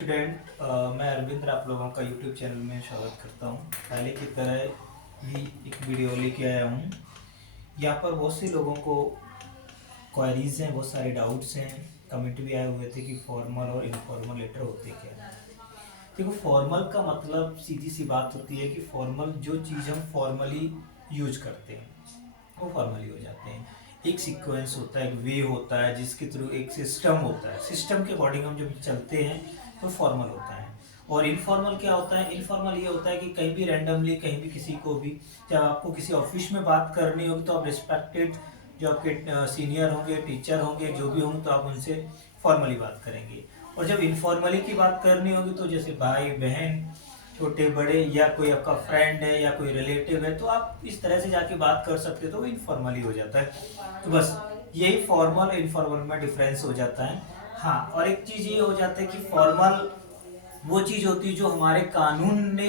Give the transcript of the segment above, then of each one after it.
Student मैं अरविंद आप लोगों का यूट्यूब चैनल में स्वागत करता हूँ। पहले की तरह ही एक वीडियो लेके आया हूँ। यहाँ पर बहुत से लोगों को क्वेरीज हैं, बहुत सारे डाउट्स हैं, कमेंट भी आए हुए थे कि फॉर्मल और इनफॉर्मल लेटर होते क्या हैं। देखो, फॉर्मल का मतलब सीधी सी बात होती है कि फॉर्मल जो चीज़ हम फॉर्मली यूज करते हैं वो फॉर्मली हो जाते हैं। एक सीक्वेंस होता है, एक वे होता है जिसके थ्रू एक सिस्टम होता है, सिस्टम के अकॉर्डिंग हम जब चलते हैं तो फॉर्मल होता है। और इनफॉर्मल क्या होता है? इनफॉर्मल ये होता है कि कहीं भी रैंडमली कहीं भी किसी को भी, जब आपको किसी ऑफिस में बात करनी होगी तो आप रिस्पेक्टेड जो आपके सीनियर होंगे, टीचर होंगे, जो भी होंगे, तो आप उनसे फॉर्मली बात करेंगे। और जब इनफॉर्मली की बात करनी होगी तो जैसे भाई बहन, छोटे बड़े, या कोई आपका फ्रेंड है या कोई रिलेटिव है, तो आप इस तरह से जाके बात कर सकते हो, तो वो इनफॉर्मली हो जाता है। तो बस यही फॉर्मल इनफॉर्मल में डिफरेंस हो जाता है। हाँ, और एक चीज ये हो जाता है कि फॉर्मल वो चीज होती है जो हमारे कानून ने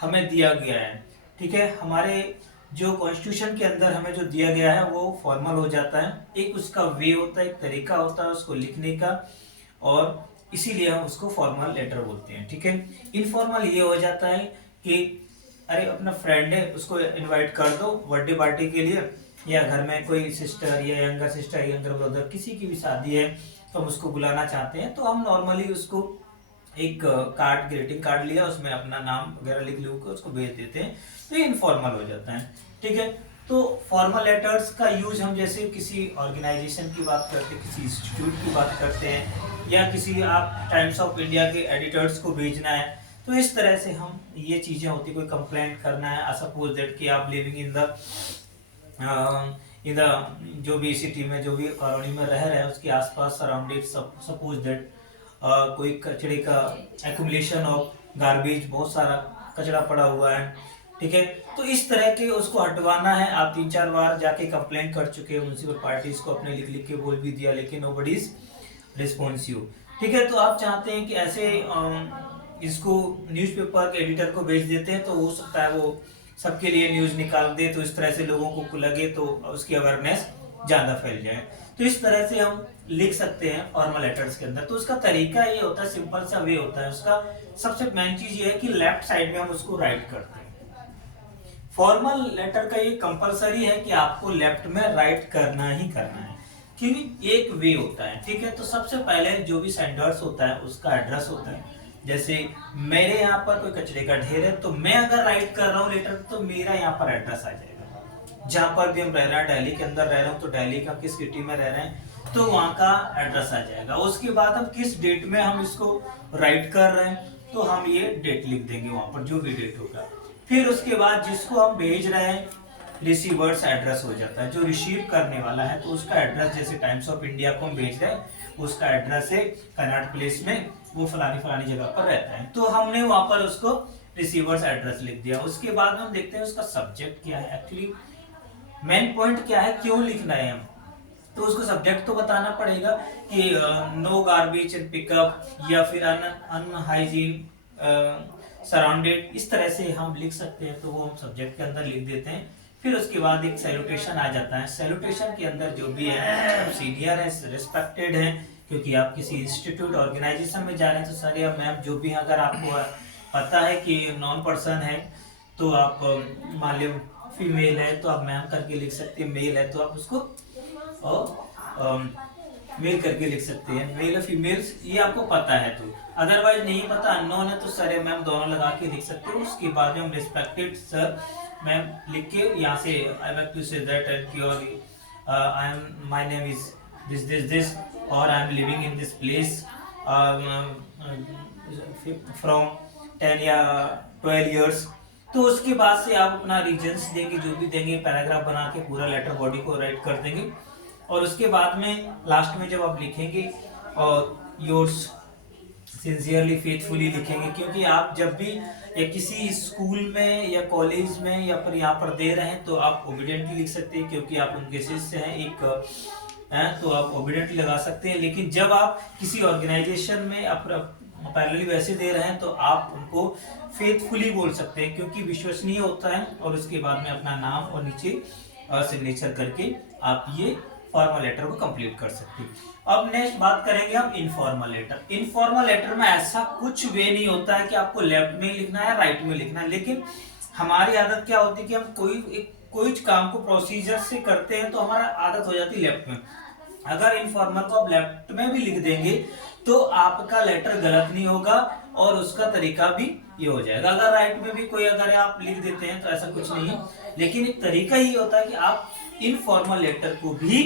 हमें दिया गया है। ठीक है, हमारे जो कॉन्स्टिट्यूशन के अंदर हमें जो दिया गया है वो फॉर्मल हो जाता है। एक उसका वे होता है, एक तरीका होता है उसको लिखने का, और इसीलिए हम उसको फॉर्मल लेटर बोलते हैं। ठीक है, इनफॉर्मल ये हो जाता है कि अरे अपना फ्रेंड है उसको इनवाइट कर दो बर्थडे पार्टी के लिए, या घर में कोई सिस्टर या यंगर सिस्टर, यंगर ब्रदर, किसी की भी शादी है तो हम उसको बुलाना चाहते हैं, तो हम नॉर्मली उसको एक कार्ड, ग्रीटिंग कार्ड लिया, उसमें अपना नाम वगैरह लिख लिख के उसको भेज देते हैं, तो ये इनफॉर्मल हो जाता है। ठीक है, तो फॉर्मल लेटर्स का यूज हम जैसे किसी ऑर्गेनाइजेशन की बात करते हैं, किसी इंस्टीट्यूट की बात करते हैं, या किसी आप टाइम्स ऑफ इंडिया के एडिटर्स को भेजना है, तो इस तरह से हम ये चीजें होती, कोई कंप्लेंट करना है, सपोज दैट कि आप लिविंग इन द जो भी सिटी में, जो भी कॉलोनी में रह रहे हैं, उसके आसपास सराउंडेड, सपोज दैट कोई कचरे का एक्यूमुलेशन ऑफ गार्बेज, बहुत सारा कचरा पड़ा हुआ है। ठीक है, तो इस तरह के उसको हटवाना है। आप 3-4 बार जाके कंप्लेंट कर चुके हैं, म्यूनसिपल पार्टीज को अपने लिख लिख के बोल भी दिया, लेकिन नोबडी इज रिस्पॉन्सिव। ठीक है, तो आप चाहते हैं कि ऐसे इसको न्यूज़पेपर के एडिटर को भेज देते हैं, तो हो सकता है वो सबके लिए न्यूज निकाल दे, तो इस तरह से लोगों को लगे तो उसकी अवेयरनेस ज्यादा फैल जाए। तो इस तरह से हम लिख सकते हैं फॉर्मल लेटर्स के अंदर। तो उसका तरीका ये होता है, सिंपल सा वे होता है उसका। सबसे मेन चीज ये है कि लेफ्ट साइड में हम उसको राइट करते हैं। फॉर्मल लेटर का ये कंपलसरी है कि आपको लेफ्ट में राइट करना ही करना है, क्योंकि एक वे होता है। ठीक है, तो सबसे पहले जो भी सेंडर्स होता है उसका एड्रेस होता है। जैसे मेरे यहाँ पर कोई कचरे का ढेर है, तो मैं अगर राइट कर रहा हूँ लेटर, तो मेरा यहाँ पर एड्रेस आ जाएगा। जहां पर भी हम रह रहे हैं, दिल्ली के अंदर रह रहे हो तो दिल्ली का किस सिटी में रह रहे हैं, तो वहां का एड्रेस आ जाएगा। उसके बाद हम किस डेट में हम इसको राइट कर रहे हैं, तो हम ये डेट लिख देंगे वहां पर, जो भी डेट होगा। फिर उसके बाद जिसको हम भेज रहे हैं, रिसीवर्स एड्रेस हो जाता है। जो रिसीव करने वाला है तो उसका एड्रेस, जैसे टाइम्स ऑफ इंडिया को हम भेज रहे हैं, उसका एड्रेस है कनॉट प्लेस में, वो फलानी फलानी जगह पर रहता है, तो हमने वहां पर उसको रिसीवर्स एड्रेस लिख दिया। उसके बाद हम देखते हैं उसका सब्जेक्ट क्या है, एक्चुअली मेन पॉइंट क्या है, क्यों लिखना है हम, तो उसको सब्जेक्ट तो बताना पड़ेगा कि नो गार्बेज एंड पिकअप, या फिर अनहाइजीन सराउंडेड, इस तरह से हम लिख सकते हैं, तो वो हम सब्जेक्ट के अंदर लिख देते हैं। फिर उसके बाद एक सैल्यूटेशन आ जाता है। सैल्यूटेशन के अंदर जो भी है, सीनियर है, रिस्पेक्टेड है, क्योंकि आप किसी इंस्टीट्यूट ऑर्गेनाइजेशन में जा रहे हैं, तो सर या मैम जो भी, अगर आपको पता है कि नॉन पर्सन है, तो आप मान लो फीमेल है तो आप मैम करके लिख सकते हैं, मेल है तो आप उसको और मेल करके लिख सकते हैं, मेल और फीमेल ये आपको पता है। तो अदरवाइज नहीं पता, अननोन है, तो सर या मैम दोनों लगा के लिख सकते हो। उसके बाद में हम रिस्पेक्टेड सर मैम लिख के यहाँ से I like to say that and your I am my name is this और I am living in this place from 10 या 12 इयर्स। तो उसके बाद से आप अपना रीजंस देंगे, जो भी देंगे, पैराग्राफ बना के पूरा लेटर बॉडी को राइट कर देंगे। और उसके बाद में लास्ट में जब आप लिखेंगे, और योर्स सिंसियरली फेथफुली लिखेंगे, क्योंकि आप जब भी या किसी स्कूल में या कॉलेज में या फिर यहाँ पर दे रहे हैं, तो आप ओबिडेंटली लिख सकते हैं, क्योंकि आप उनके शिष्य हैं एक हैं, तो आप ओबिडेंटली लगा सकते हैं। लेकिन जब आप किसी ऑर्गेनाइजेशन में पैरेलली वैसे दे रहे हैं, तो आप उनको फेथफुली बोल सकते हैं, क्योंकि विश्वसनीय होता है। और उसके बाद में अपना नाम और नीचे सिग्नेचर करके आप ये फॉर्मल लेटर को कंप्लीट कर सकती है। अब नेक्स्ट बात करेंगे हम इनफॉर्मल लेटर। इनफॉर्मल लेटर में ऐसा कुछ वे नहीं होता है कि आपको लेफ्ट में लिखना है राइट में लिखना है, लेकिन हमारी आदत क्या होती है कि हम कोई काम को प्रोसीजर से करते हैं तो हमारा आदत हो जाती है लेफ्ट में। अगर इनफॉर्मल को आप लेफ्ट में भी लिख देंगे तो आपका लेटर गलत नहीं होगा और उसका तरीका भी ये हो जाएगा। अगर राइट में भी कोई अगर आप लिख देते हैं तो ऐसा कुछ नहीं है, लेकिन एक तरीका ये होता है कि आप इनफॉर्मल लेटर को भी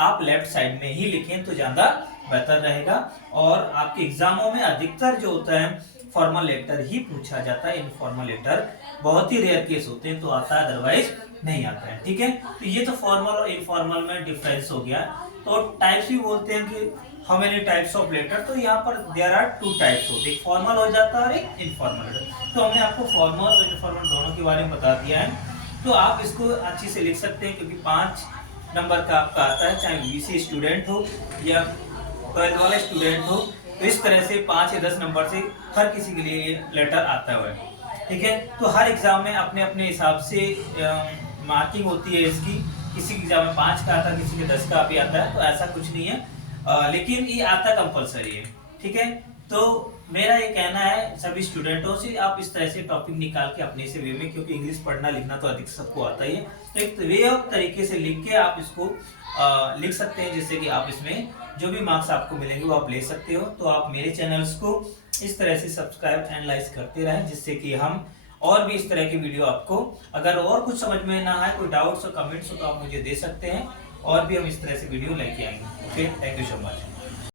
आप लेफ्ट साइड में ही लिखें तो ज्यादा बेहतर रहेगा। और आपके एग्जामों में अधिकतर जो होता है फॉर्मल लेटर ही पूछा जाता है, इनफॉर्मल लेटर बहुत ही रेयर केस होते हैं तो आता है, अदरवाइज नहीं आता है। ठीक है, तो ये तो फॉर्मल और इनफॉर्मल में डिफरेंस हो गया। तो टाइप्स भी बोलते हैं कि how many types of letter, तो यहाँ पर देयर आर 2 टाइप्स होते हैं, एक फॉर्मल हो जाता है और एक इनफॉर्मल लेटर। तो हमने आपको फॉर्मल और इनफॉर्मल दोनों के बारे में बता दिया है। तो आप इसको अच्छी से लिख सकते हैं क्योंकि 5 नंबर का आपका आता है, चाहे बीसी स्टूडेंट हो या 12th वाले स्टूडेंट हो, तो इस तरह से 5 या 10 नंबर से हर किसी के लिए ये लेटर आता है। ठीक है, तो हर एग्जाम में अपने अपने हिसाब से मार्किंग होती है इसकी, किसी एग्जाम में 5 का आता है, किसी के 10 का भी आता है, तो ऐसा कुछ नहीं है, लेकिन ये आता कंपलसरी है। ठीक है, तो मेरा ये कहना है सभी स्टूडेंटों से आप इस तरह से टॉपिक निकाल के अपने से वे में, क्योंकि इंग्लिश पढ़ना लिखना तो अधिक सबको आता ही है, तो एक वे ऑफ तरीके से लिख के आप इसको लिख सकते हैं, जिससे कि आप इसमें जो भी मार्क्स आपको मिलेंगे वो आप ले सकते हो। तो आप मेरे चैनल्स को इस तरह से सब्सक्राइब एंड लाइक करते रहें, जिससे कि हम और भी इस तरह की वीडियो आपको, अगर और कुछ समझ में ना आए, कोई डाउट्स और कमेंट्स हो तो आप मुझे दे सकते हैं, और भी हम इस तरह से वीडियो लेके आएंगे। Okay, thank you so much.